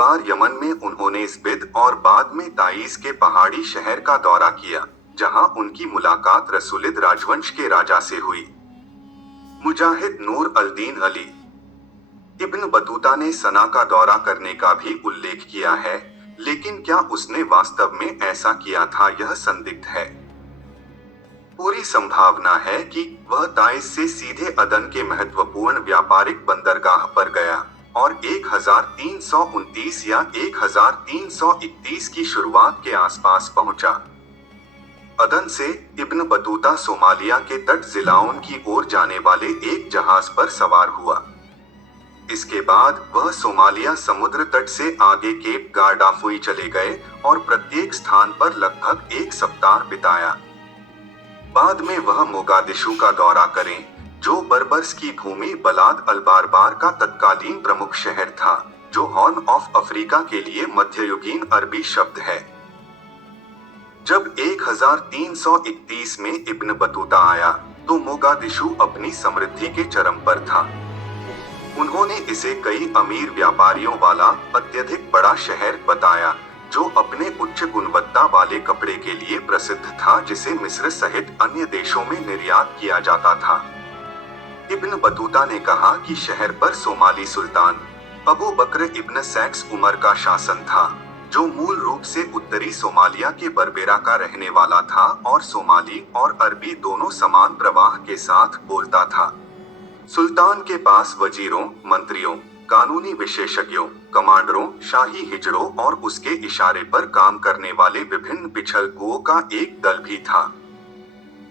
बार Yemen में उन्होंने इस्बिद और बाद में ताइज के पहाड़ी शहर का दौरा किया, जहां उनकी मुलाकात रसूलिद राजवंश के राजा से हुई। मुजाहिद नूर अल-दीन अली इब्न बतूता ने सना का दौरा करने का भी उल्लेख किया है, लेकिन क्या उसने वास्तव में ऐसा किया था यह संदिग्ध है। पूरी संभावना है कि वह ताइज से सीधे अदन के महत्वपूर्ण व्यापारिक बंदरगाह पर गया और 1329 या 1331 की शुरुआत के आसपास पहुंचा। अदन से इब्न बतूता सोमालिया के तट जिलाओं की ओर जाने वाले एक जहाज पर सवार हुआ। इसके बाद वह सोमालिया समुद्र तट से आगे केप गार्डाफुई चले गए और प्रत्येक स्थान पर लगभग एक सप्ताह बिताया। बाद में वह मोगादिशु का दौरा करें, जो बर्बर्स की भूमि बलाद अल-बारबार का तत्कालीन प्रमुख शहर था, जो हॉर्न ऑफ अफ्रीका के लिए मध्ययुगीन अरबी शब्द है। जब 1331 में इब्न बतूता आया, तो मोगादिशु अपनी समृद्धि के चरम पर था। उन्होंने इसे कई अमीर व्यापारियों वाला अत्यधिक बड़ा शहर बताया, जो अपने उच्च गुणवत्ता वाले कपड़े के लिए प्रसिद्ध था, जिसे मिस्र सहित अन्य देशों में निर्यात किया जाता था। इब्न बतूता ने कहा कि शहर पर सोमाली सुल्तान अबू बकर इब्न सैक्स उमर का शासन था, जो मूल रूप से उत्तरी सोमालिया के बरबेरा का रहने वाला था और सोमाली और अरबी दोनों समान प्रवाह के साथ बोलता था। सुल्तान के पास वजीरों, मंत्रियों, कानूनी विशेषज्ञों, कमांडरों, शाही हिजड़ों और उसके इशारे पर काम करने वाले विभिन्न पिछलकुओं का एक दल भी था।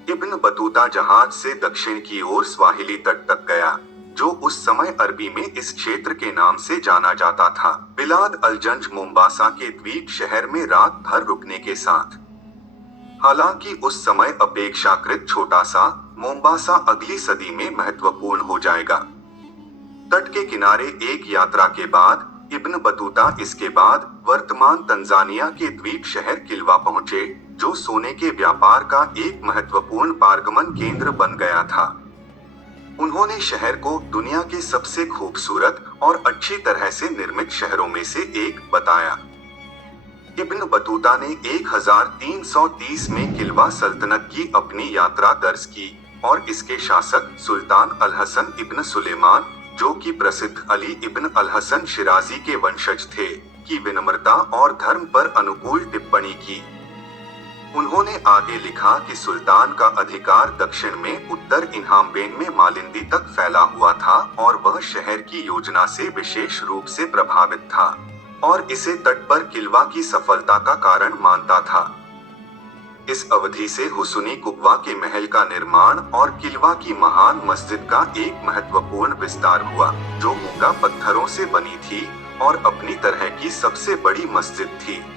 इब्न बतूता जहाज से दक्षिण की ओर स्वाहिली तट तक गया, जो उस समय अरबी में इस क्षेत्र के नाम से जाना जाता था, बिलाद अल-जंज मोम्बासा के द्वीप शहर में रात भर रुकने के साथ। हालांकि उस समय अपेक्षाकृत छोटा सा मोम्बासा अगली सदी में महत्वपूर्ण हो जाएगा। तट के किनारे एक यात्रा के बाद इब्न बतूता इसके बाद वर्तमान तंजानिया के द्वीप शहर किल्वा पहुंचे, जो सोने के व्यापार का एक महत्वपूर्ण पारगमन केंद्र बन गया था। उन्होंने शहर को दुनिया के सबसे खूबसूरत और अच्छी तरह से निर्मित शहरों में से एक बताया। इब्न बतूता ने 1330 में किल्वा सल्तनत की अपनी यात्रा दर्ज की और इसके शासक सुल्तान अल-हसन इब्न सुलेमान, जो कि प्रसिद्ध अली इब्न अल-हसन शिराजी के वंशज थे, की विनम्रता और धर्म पर अनुकूल टिप्पणी की। उन्होंने आगे लिखा कि सुल्तान का अधिकार दक्षिण में उत्तर इन्हाम्बेन में मालिंदी तक फैला हुआ था और वह शहर की योजना से विशेष रूप से प्रभावित था और इसे तट पर किल्वा की सफलता का कारण मानता था। इस अवधि से हुसुनी कुब्वा के महल का निर्माण और किल्वा की महान मस्जिद का एक महत्वपूर्ण विस्तार हुआ, जो मूंगा पत्थरों से बनी थी और अपनी तरह की सबसे बड़ी मस्जिद थी।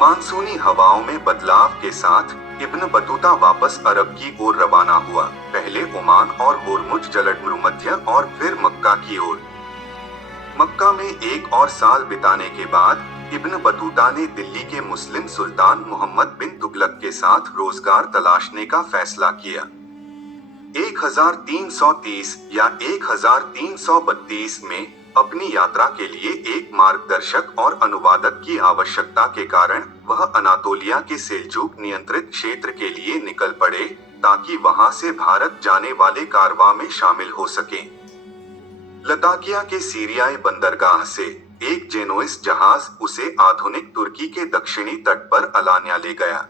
मानसूनी हवाओं में बदलाव के साथ इब्न बतूता वापस अरब की ओर रवाना हुआ, पहले ओमान और होर्मुज जलसमंद्र और फिर मक्का की ओर। मक्का में एक और साल बिताने के बाद इब्न बतूता ने दिल्ली के मुस्लिम सुल्तान मोहम्मद बिन तुगलक के साथ रोजगार तलाशने का फैसला किया। 1330 या 1332 में अपनी यात्रा के लिए एक मार्गदर्शक और अनुवादक की आवश्यकता के कारण वह अनातोलिया के सेल्जुक नियंत्रित क्षेत्र के लिए निकल पड़े, ताकि वहां से भारत जाने वाले कारवां में शामिल हो सकें। लताकिया के सीरियाई बंदरगाह से एक जेनोइस जहाज उसे आधुनिक तुर्की के दक्षिणी तट पर अलान्या ले गया।